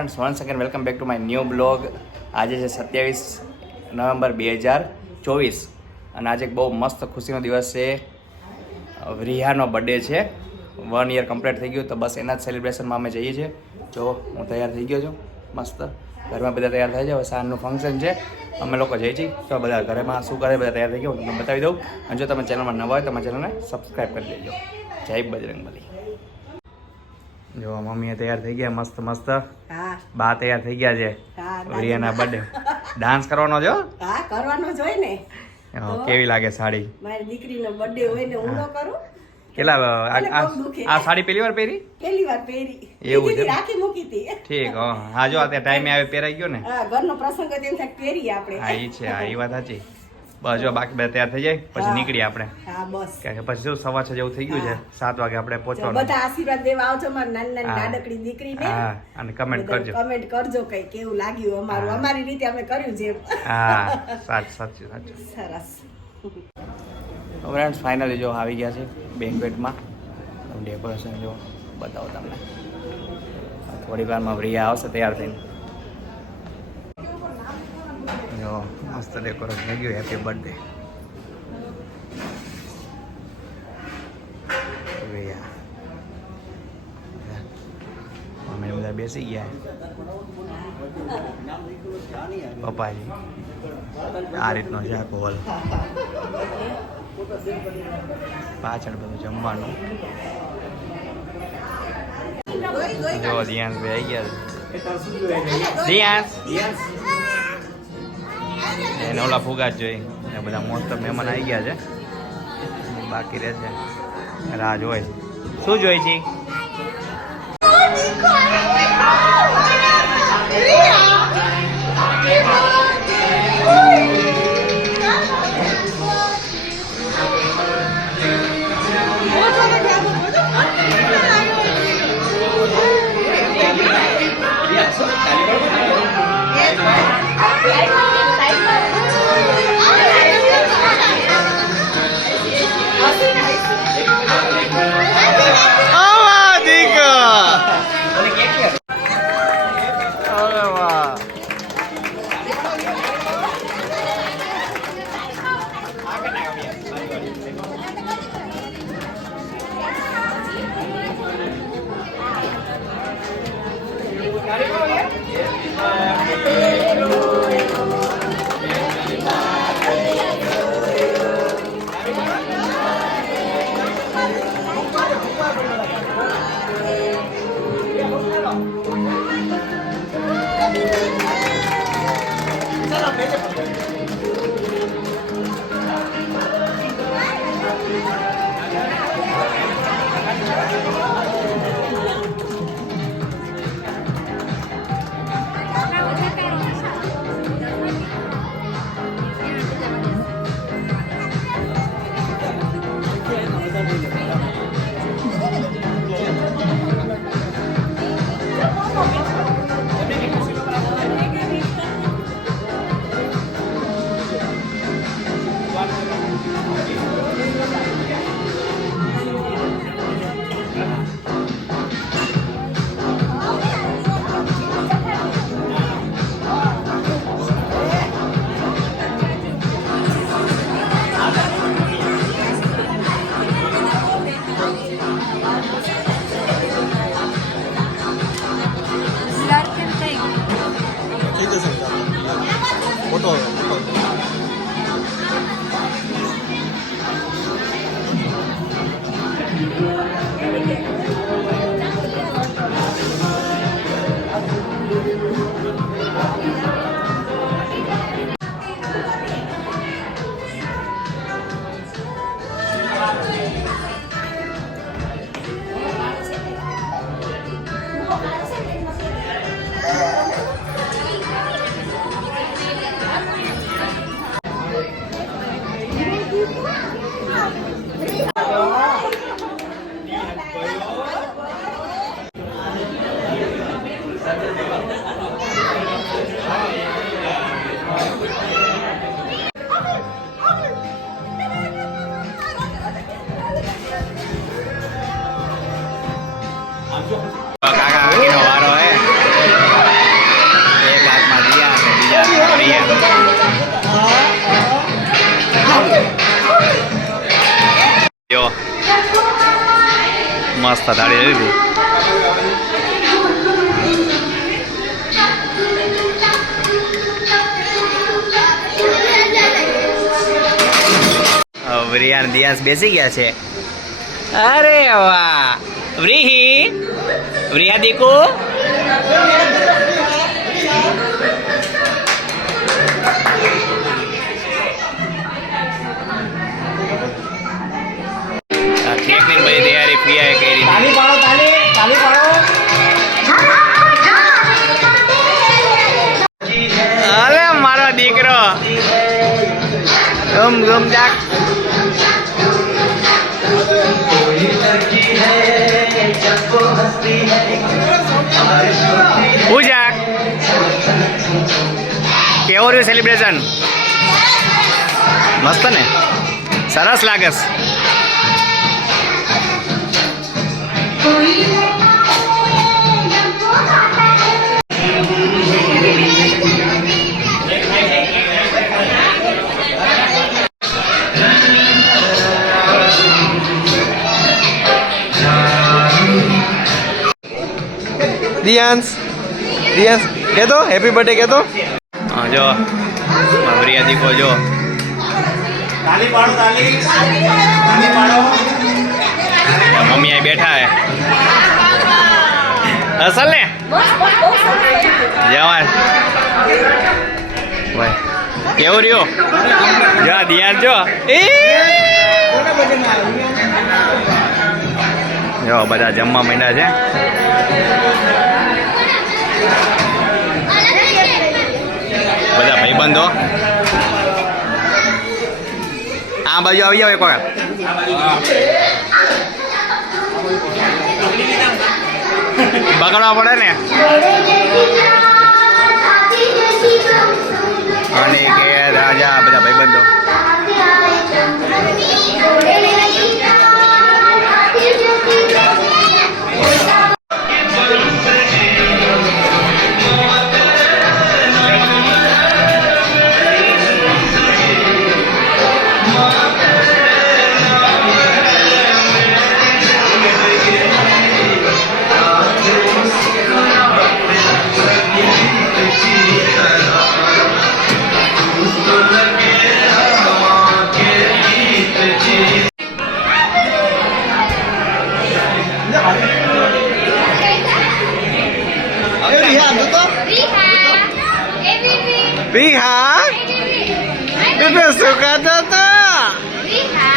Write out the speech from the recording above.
Friends, once again welcome back to my new blog. આજે છે 27 November 2024 અને આજે એક બહુ મસ્ત ખુશીનો દિવસ છે. રિહાનો બર્થડે છે. 1 યર કમ્પ્લીટ થઈ ગયું, તો બસ એના જ સેલિબ્રેશનમાં અમે જઈએ છીએ. જો હું તૈયાર થઈ ગયો છું, મસ્ત ઘરમાં બધા તૈયાર થાય છે. હવે સાંજનું ફંક્શન છે, અમે લોકો જઈએ છીએ. તો બધા ઘરમાં શું કરે, બધા તૈયાર થઈ ગયા હું તમને બતાવી દઉં. અને જો તમે ચેનલમાં નવા હોય તો તમારા ચેનલને સબસ્ક્રાઈબ કરી દેજો. જય બજરંગબલી. જો મમ્મીએ તૈયાર થઈ ગયા મસ્ત મસ્ત. બા તૈયાર થઈ ગયા છે રિયાના બર્થડે. ડાન્સ કરવાનો જો? હા, કરવાનો જ હોય ને. કેવી લાગે સાડી? મારી દીકરીનો બર્થડે હોય ને હું ન કરું. કેટલા આ સાડી પહેલી વાર પહેરી? પહેલી વાર પહેરી. એવું છે? રાખી મૂકી હતી. ઠીક. હા, જો આ ટાઈમે આવે પહેરાઈ ગયો ને. હા, ઘરનો પ્રસંગ હોય તેમ થાય પહેરી આપણે. હા, ઈ છે. હા, ઈ વાત સાચી. બસ જો બાકી બધા તૈયાર થઈ જાય પછી નીકળીએ આપણે. હા, બસ. કે પછી શું 6:15 જેવું થઈ ગયું છે. 7 વાગે આપણે પહોંચવાનું. બધા આશીર્વાદ દેવા આવજો મારી નાની નાનકડી દીકરીને. હા, અને કમેન્ટ કરજો. કમેન્ટ કરજો કઈ કેવું લાગ્યું અમારું. અમારી રીતે અમે કર્યું છે. હા, સાચું. સરસ. ફ્રેન્ડ્સ, ફાઇનલી જો આવી ગયા છે બેન્ક્વેટમાં. ડેકોરેશન જો બતાવો તમને. થોડી વારમાં પ્રિયા આવશે તૈયાર થઈને. જો મસ્ત ડેકોરેશન થઈ ગયું. Happy birthday Priya. અમે બધા બેસી ગયા. પપ્પાજી આ રીતનો છે આખો હોલ. પાછળ બધું જમવાનું. જો દિયાંશ ભાઈ આવી ગયા છે. એને ઓલા ફુગા જ જોઈ. એ બધા મોસ્ટ ઓફ મહેમાન આવી ગયા છે. બાકી રહેશે રાહ જોઈ. શું જોઈ છે? થાળી લીધી. વ્રિયાન દિયાસ બેસી ગયા છે. અરે વાહ વ્રિયા દીકુ. કેકની બધી તૈયારી પિયાએ કરી. તાલી પાડો, તાલી પાડો. અરે મારો દીકરો ગમ જાક. પૂજા કેવો રહ્યું સેલિબ્રેશન? મસ્ત ને, સરસ લાગે. દિયાંશ કહેતો હેપી બર્થડે કહેતો. હા જો વ્રિયા દીકો જો. તાલી પાડો, તાલી પાડો. મમ્મી અહીં બેઠા હે. અસલ ને જવાન ભાઈ કેવું રહ્યો? જો દિયાન જો જો બધા જમવા માંડ્યા છે. બધા ભાઈબંધો આ બાજુ આવી જાવ એક વાર. બગાડવા પડે ને. અને કે રાજા બધા ભાઈબંધો. Riha, itu suka tata. Riha,